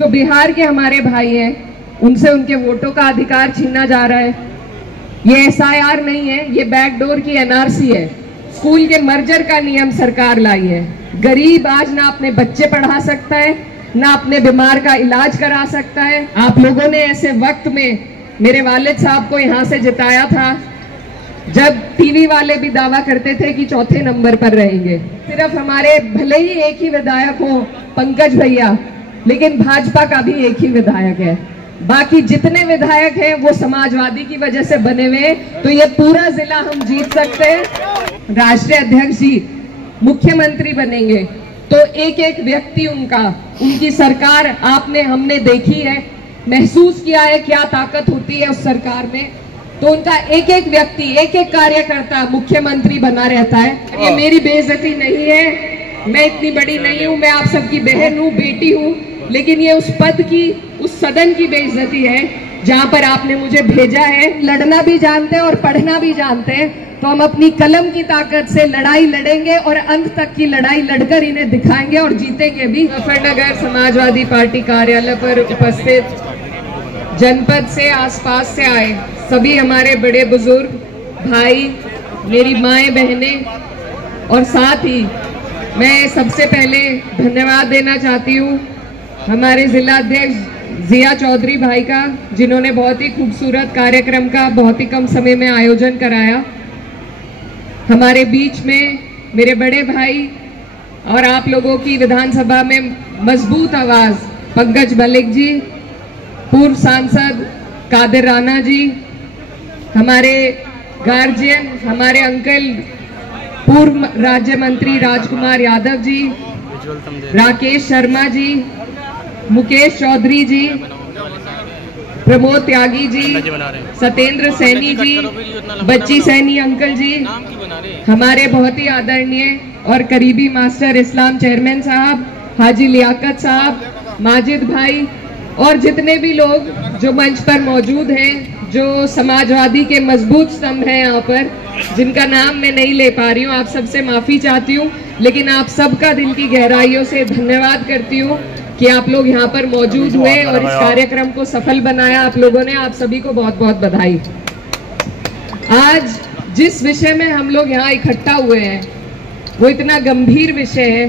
तो बिहार के हमारे भाई हैं, उनसे उनके वोटों का अधिकार छीना जा रहा है। ये एसआईआर नहीं है, ये बैकडोर की एनआरसी है। स्कूल के मर्जर का नियम सरकार लाई है। गरीब आज ना अपने बच्चे पढ़ा सकता है, ना अपने बीमार का इलाज करा सकता है। आप लोगों ने ऐसे वक्त में मेरे वालिद साहब को यहाँ से जिताया था जब टीवी वाले भी दावा करते थे कि चौथे नंबर पर रहेंगे। सिर्फ हमारे भले ही एक ही विधायक हो पंकज भैया, लेकिन भाजपा का भी एक ही विधायक है। बाकी जितने विधायक हैं वो समाजवादी की वजह से बने हुए हैं। तो ये पूरा जिला हम जीत सकते हैं। राष्ट्रीय अध्यक्ष जी मुख्यमंत्री बनेंगे तो एक एक व्यक्ति उनकी सरकार आपने हमने देखी है, महसूस किया है क्या ताकत होती है उस सरकार में। तो उनका एक एक व्यक्ति, एक एक कार्यकर्ता मुख्यमंत्री बना रहता है। ये मेरी बेइज्जती नहीं है, मैं इतनी बड़ी नहीं हूँ, मैं आप सबकी बहन हूँ, बेटी हूँ, लेकिन ये उस पद की, उस सदन की बेइज्जती है जहाँ पर आपने मुझे भेजा है। लड़ना भी जानते हैं और पढ़ना भी जानते हैं, तो हम अपनी कलम की ताकत से लड़ाई लड़ेंगे और अंत तक की लड़ाई लड़कर इन्हें दिखाएंगे और जीतेंगे भी। मुजफ्फरनगर समाजवादी पार्टी कार्यालय पर उपस्थित जनपद से, आसपास से आए सभी हमारे बड़े बुजुर्ग भाई, मेरी माएँ बहनें, और साथ ही मैं सबसे पहले धन्यवाद देना चाहती हूँ हमारे जिला अध्यक्ष जिया चौधरी भाई का, जिन्होंने बहुत ही खूबसूरत कार्यक्रम का बहुत ही कम समय में आयोजन कराया। हमारे बीच में मेरे बड़े भाई और आप लोगों की विधानसभा में मजबूत आवाज पंकज मलिक जी, पूर्व सांसद कादिर राणा जी, हमारे गार्जियन, हमारे अंकल पूर्व राज्य मंत्री राजकुमार यादव जी, राकेश शर्मा जी, मुकेश चौधरी जी, प्रमोद त्यागी जी, सत्येंद्र सैनी जी, बच्ची सैनी अंकल जी, हमारे बहुत ही आदरणीय और करीबी मास्टर इस्लाम चेयरमैन साहब, हाजी लियाकत साहब, माजिद भाई, और जितने भी लोग जो मंच पर मौजूद हैं, जो समाजवादी के मजबूत स्तंभ हैं यहाँ पर, जिनका नाम मैं नहीं ले पा रही हूँ, आप सबसे माफी चाहती हूँ, लेकिन आप सबका दिल की गहराइयों से धन्यवाद करती हूँ कि आप लोग यहाँ पर मौजूद हुए और इस कार्यक्रम को सफल बनाया आप लोगों ने। आप सभी को बहुत बहुत बधाई। आज जिस विषय में हम लोग यहाँ इकट्ठा हुए हैं वो इतना गंभीर विषय है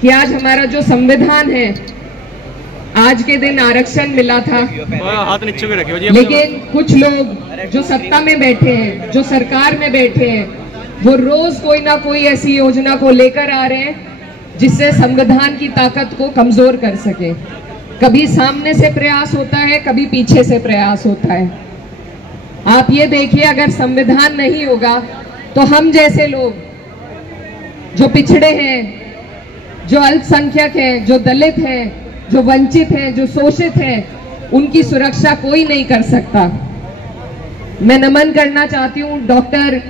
कि आज हमारा जो संविधान है, आज के दिन आरक्षण मिला था, लेकिन कुछ लोग जो सत्ता में बैठे हैं, जो सरकार में बैठे हैं, वो रोज कोई ना कोई ऐसी योजना को लेकर आ रहे हैं जिससे संविधान की ताकत को कमजोर कर सके। कभी सामने से प्रयास होता है, कभी पीछे से प्रयास होता है। आप ये देखिए, अगर संविधान नहीं होगा तो हम जैसे लोग जो पिछड़े हैं, जो अल्पसंख्यक हैं, जो दलित हैं, जो वंचित हैं, जो शोषित हैं, उनकी सुरक्षा कोई नहीं कर सकता। मैं नमन करना चाहती हूँ डॉक्टर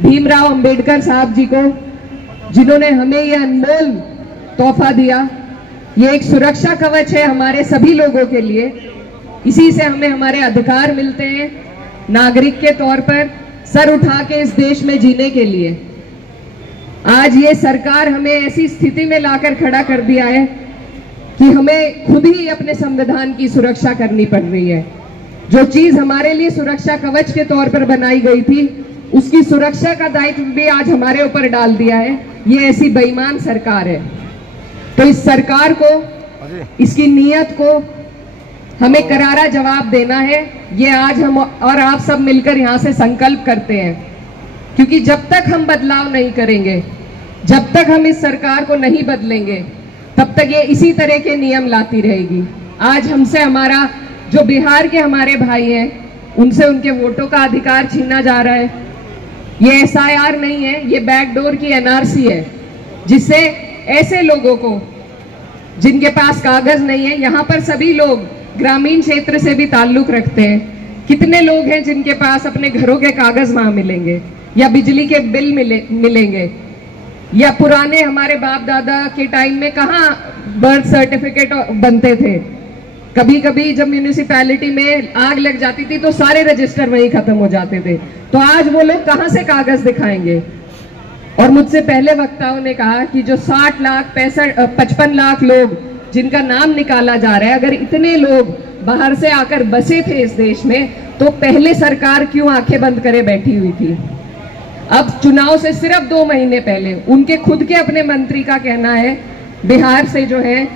भीमराव अंबेडकर साहब जी को, जिन्होंने हमें यह अनमोल तोहफा दिया। ये एक सुरक्षा कवच है हमारे सभी लोगों के लिए। इसी से हमें हमारे अधिकार मिलते हैं नागरिक के तौर पर सर उठा के इस देश में जीने के लिए। आज ये सरकार हमें ऐसी स्थिति में लाकर खड़ा कर दिया है कि हमें खुद ही अपने संविधान की सुरक्षा करनी पड़ रही है। जो चीज हमारे लिए सुरक्षा कवच के तौर पर बनाई गई थी, उसकी सुरक्षा का दायित्व भी आज हमारे ऊपर डाल दिया है। ये ऐसी बेईमान सरकार है। तो इस सरकार को, इसकी नीयत को हमें करारा जवाब देना है। ये आज हम और आप सब मिलकर यहाँ से संकल्प करते हैं, क्योंकि जब तक हम बदलाव नहीं करेंगे, जब तक हम इस सरकार को नहीं बदलेंगे, तब तक ये इसी तरह के नियम लाती रहेगी। आज हमसे, हमारा जो बिहार के हमारे भाई हैं, उनसे उनके वोटों का अधिकार छीना जा रहा है। ये एसआईआर नहीं है, ये बैकडोर की एनआरसी है, जिससे ऐसे लोगों को जिनके पास कागज नहीं है, यहाँ पर सभी लोग ग्रामीण क्षेत्र से भी ताल्लुक रखते हैं। कितने लोग हैं जिनके पास अपने घरों के कागज वहां मिलेंगे, या बिजली के बिल मिलेंगे, या पुराने हमारे बाप दादा के टाइम में कहाँ बर्थ सर्टिफिकेट बनते थे। कभी कभी जब म्यूनिसिपैलिटी में आग लग जाती थी तो सारे रजिस्टर वहीं खत्म हो जाते थे। तो आज वो लोग कहाँ से कागज दिखाएंगे। और मुझसे पहले वक्ताओं ने कहा कि जो 60 लाख 55 लाख लोग जिनका नाम निकाला जा रहा है, अगर इतने लोग बाहर से आकर बसे थे इस देश में, तो पहले सरकार क्यों आंखें बंद करे बैठी हुई थी? अब चुनाव से सिर्फ 2 महीने पहले उनके खुद के अपने मंत्री का कहना है, बिहार से जो है,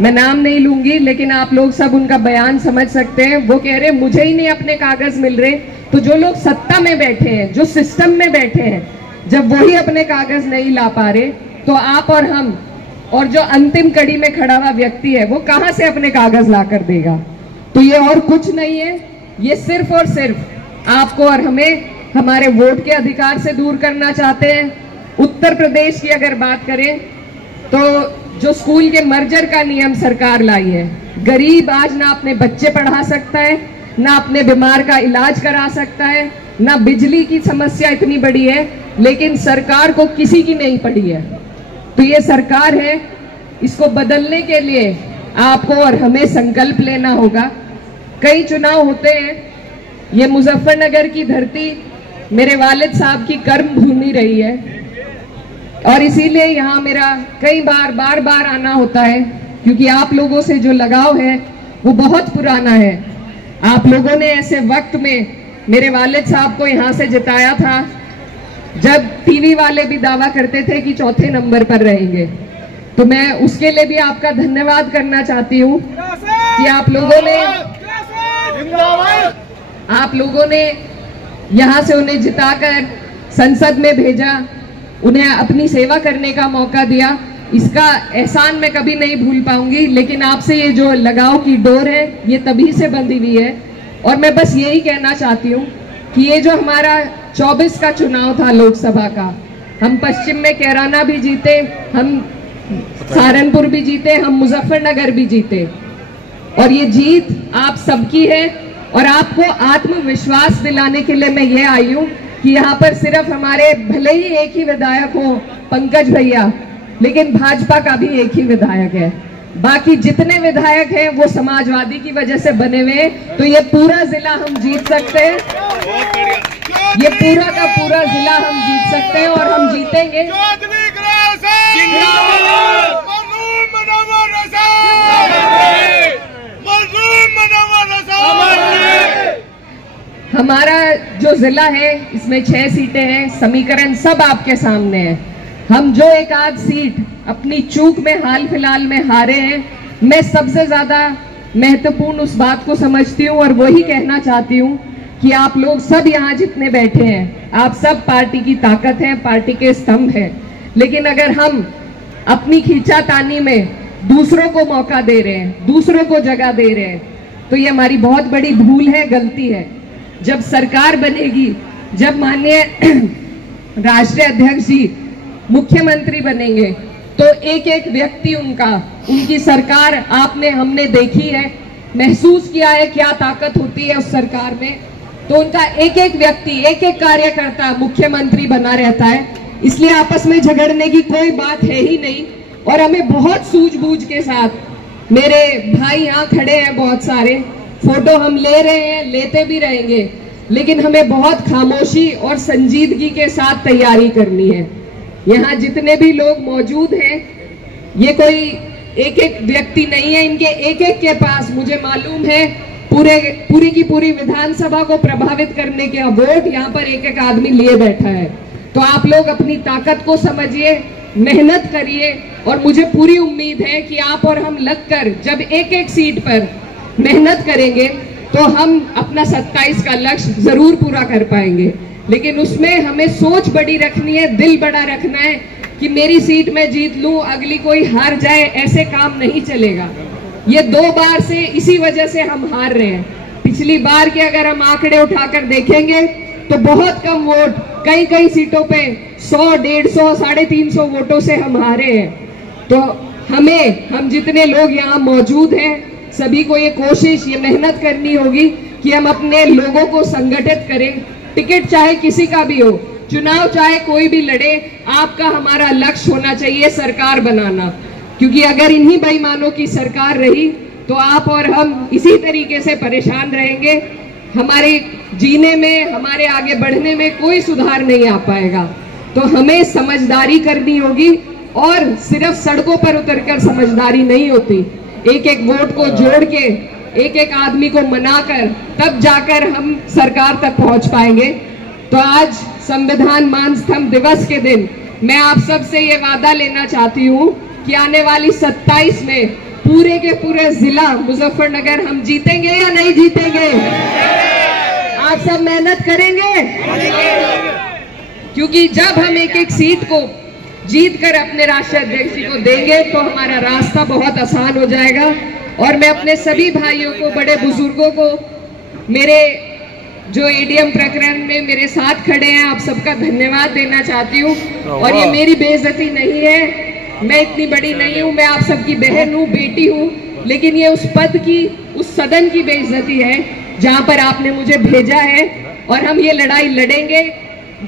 मैं नाम नहीं लूंगी लेकिन आप लोग सब उनका बयान समझ सकते हैं, वो कह रहे मुझे ही नहीं अपने कागज मिल रहे। तो जो लोग सत्ता में बैठे हैं, जो सिस्टम में बैठे हैं, जब वही अपने कागज नहीं ला पा रहे, तो आप और हम और जो अंतिम कड़ी में खड़ा हुआ व्यक्ति है, वो कहां से अपने कागज ला कर देगा? तो ये और कुछ नहीं है, ये सिर्फ और सिर्फ आपको और हमें हमारे वोट के अधिकार से दूर करना चाहते हैं। उत्तर प्रदेश की अगर बात करें तो जो स्कूल के मर्जर का नियम सरकार लाई है, गरीब आज ना अपने बच्चे पढ़ा सकता है, ना अपने बीमार का इलाज करा सकता है, ना बिजली की समस्या इतनी बड़ी है, लेकिन सरकार को किसी की नहीं पड़ी है। तो ये सरकार है, इसको बदलने के लिए आपको और हमें संकल्प लेना होगा। कई चुनाव होते हैं, ये मुजफ्फरनगर की धरती मेरे वालिद साहब की कर्म भूमि रही है और इसीलिए यहाँ मेरा कई बार बार आना होता है, क्योंकि आप लोगों से जो लगाव है वो बहुत पुराना है। आप लोगों ने ऐसे वक्त में मेरे वालिद साहब को यहाँ से जिताया था जब टीवी वाले भी दावा करते थे कि चौथे नंबर पर रहेंगे। तो मैं उसके लिए भी आपका धन्यवाद करना चाहती हूँ कि आप लोगों ने यहाँ से उन्हें जिताकर संसद में भेजा, उन्हें अपनी सेवा करने का मौका दिया। इसका एहसान मैं कभी नहीं भूल पाऊंगी। लेकिन आपसे ये जो लगाव की डोर है, ये तभी से बंधी हुई है। और मैं बस यही कहना चाहती हूँ कि ये जो हमारा 24 का चुनाव था लोकसभा का, हम पश्चिम में कैराना भी जीते, हम सहारनपुर भी जीते, हम मुजफ्फरनगर भी जीते, और ये जीत आप सबकी है। और आपको आत्मविश्वास दिलाने के लिए मैं ये आई हूँ कि यहाँ पर सिर्फ हमारे भले ही एक ही विधायक हो, पंकज भैया, लेकिन भाजपा का भी एक ही विधायक है। बाकी जितने विधायक हैं वो समाजवादी की वजह से बने हुए हैं। तो ये पूरा जिला हम जीत सकते हैं, ये पूरा का पूरा जिला हम जीत सकते हैं और हम जीतेंगे। हमारा जो जिला है इसमें 6 सीटें हैं, समीकरण सब आपके सामने है। हम जो एक आध सीट अपनी चूक में हाल फिलहाल में हारे हैं, मैं सबसे ज्यादा महत्वपूर्ण उस बात को समझती हूँ और वही कहना चाहती हूँ कि आप लोग सब यहाँ जितने बैठे हैं, आप सब पार्टी की ताकत हैं, पार्टी के स्तंभ हैं। लेकिन अगर हम अपनी खींचातानी में दूसरों को मौका दे रहे हैं, दूसरों को जगह दे रहे हैं, तो ये हमारी बहुत बड़ी भूल है, गलती है। जब सरकार बनेगी, जब माननीय राष्ट्रीय अध्यक्ष जी मुख्यमंत्री बनेंगे, तो एक एक व्यक्ति उनकी सरकार आपने हमने देखी है, महसूस किया है क्या ताकत होती है उस सरकार में। तो उनका एक एक व्यक्ति, एक एक कार्यकर्ता मुख्यमंत्री बना रहता है, इसलिए आपस में झगड़ने की कोई बात है ही नहीं। और हमें बहुत सूझबूझ के साथ, मेरे भाई यहाँ खड़े हैं बहुत सारे, फोटो हम ले रहे हैं, लेते भी रहेंगे, लेकिन हमें बहुत खामोशी और संजीदगी के साथ तैयारी करनी है। यहाँ जितने भी लोग मौजूद हैं, ये कोई एक एक व्यक्ति नहीं है, इनके एक एक के पास मुझे मालूम है पूरी की पूरी विधानसभा को प्रभावित करने के वोट यहाँ पर एक एक आदमी लिए बैठा है। तो आप लोग अपनी ताकत को समझिए, मेहनत करिए, और मुझे पूरी उम्मीद है कि आप और हम लगकर जब एक एक सीट पर मेहनत करेंगे तो हम अपना 27 का लक्ष्य जरूर पूरा कर पाएंगे। लेकिन उसमें हमें सोच बड़ी रखनी है, दिल बड़ा रखना है कि मेरी सीट में जीत लूं, अगली कोई हार जाए, ऐसे काम नहीं चलेगा। ये 2 बार से इसी वजह से हम हार रहे हैं। पिछली बार के अगर हम आंकड़े उठाकर देखेंगे तो बहुत कम वोट, कई सीटों पे 100, 150, 350 वोटों से हम हारे हैं। तो हम जितने लोग यहाँ मौजूद हैं, सभी को ये कोशिश, ये मेहनत करनी होगी कि हम अपने लोगों को संगठित करें। टिकट चाहे किसी का भी हो, चुनाव चाहे कोई भी लड़े, आपका हमारा लक्ष्य होना चाहिए सरकार बनाना। क्योंकि अगर इन्हीं बेईमानों की सरकार रही तो आप और हम इसी तरीके से परेशान रहेंगे। हमारे जीने में, हमारे आगे बढ़ने में कोई सुधार नहीं आ पाएगा। तो हमें समझदारी करनी होगी और सिर्फ सड़कों पर उतरकर समझदारी नहीं होती, एक एक वोट को जोड़ के एक एक आदमी को मनाकर तब जाकर हम सरकार तक पहुंच पाएंगे। तो आज संविधान मान स्तंभ दिवस के दिन मैं आप सबसे ये वादा लेना चाहती हूँ कि आने वाली 27 में पूरे के पूरे जिला मुजफ्फरनगर हम जीतेंगे या नहीं जीतेंगे? आप सब मेहनत करेंगे, क्योंकि जब हम एक एक सीट को जीत कर अपने राष्ट्रीय अध्यक्ष जी को देंगे तो हमारा रास्ता बहुत आसान हो जाएगा। और मैं अपने सभी भाइयों को, बड़े बुजुर्गों को, मेरे जो एडीएम प्रकरण में मेरे साथ खड़े हैं, आप सबका धन्यवाद देना चाहती हूँ। और ये मेरी बेइज्जती नहीं है, मैं इतनी बड़ी नहीं हूँ, मैं आप सबकी बहन हूँ, बेटी हूँ, लेकिन ये उस पद की, उस सदन की बेइज्जती है जहाँ पर आपने मुझे भेजा है। और हम ये लड़ाई लड़ेंगे,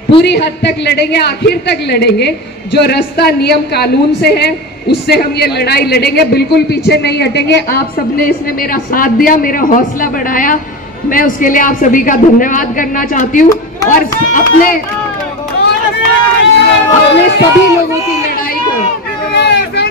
पूरी हद तक लड़ेंगे, आखिर तक लड़ेंगे। जो रास्ता नियम कानून से है उससे हम ये लड़ाई लड़ेंगे, बिल्कुल पीछे नहीं हटेंगे। आप सबने इसमें मेरा साथ दिया, मेरा हौसला बढ़ाया, मैं उसके लिए आप सभी का धन्यवाद करना चाहती हूँ। और अपने सभी लोगों की लड़ाई को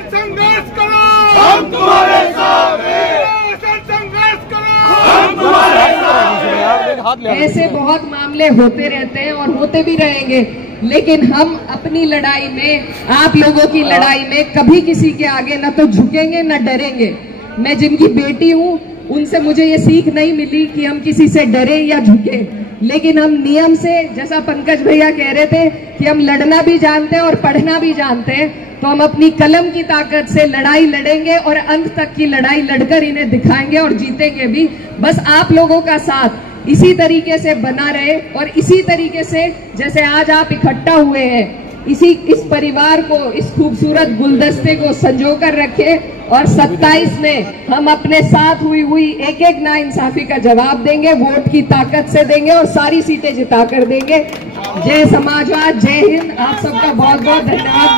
संघर्ष करो, हम तुम्हारे साथ हैं, संघर्ष करो, हम तुम्हारे साथ हैं। ऐसे बहुत मामले होते रहते हैं और होते भी रहेंगे, लेकिन हम अपनी लड़ाई में, आप लोगों की लड़ाई में कभी किसी के आगे न तो झुकेंगे न डरेंगे। मैं जिनकी बेटी हूँ उनसे मुझे ये सीख नहीं मिली कि हम किसी से डरे या झुके, लेकिन हम नियम से, जैसा पंकज भैया कह रहे थे कि हम लड़ना भी जानते हैं और पढ़ना भी जानते हैं, तो हम अपनी कलम की ताकत से लड़ाई लड़ेंगे और अंत तक की लड़ाई लड़कर इन्हें दिखाएंगे और जीतेंगे भी। बस आप लोगों का साथ इसी तरीके से बना रहे और इसी तरीके से जैसे आज आप इकट्ठा हुए हैं, इस परिवार को, इस खूबसूरत गुलदस्ते को संजो कर रखे और 27 में हम अपने साथ हुई एक एक नाइंसाफी का जवाब देंगे, वोट की ताकत से देंगे और सारी सीटें जिता कर देंगे। जय समाजवाद, जय हिंद। आप सबका बहुत बहुत धन्यवाद।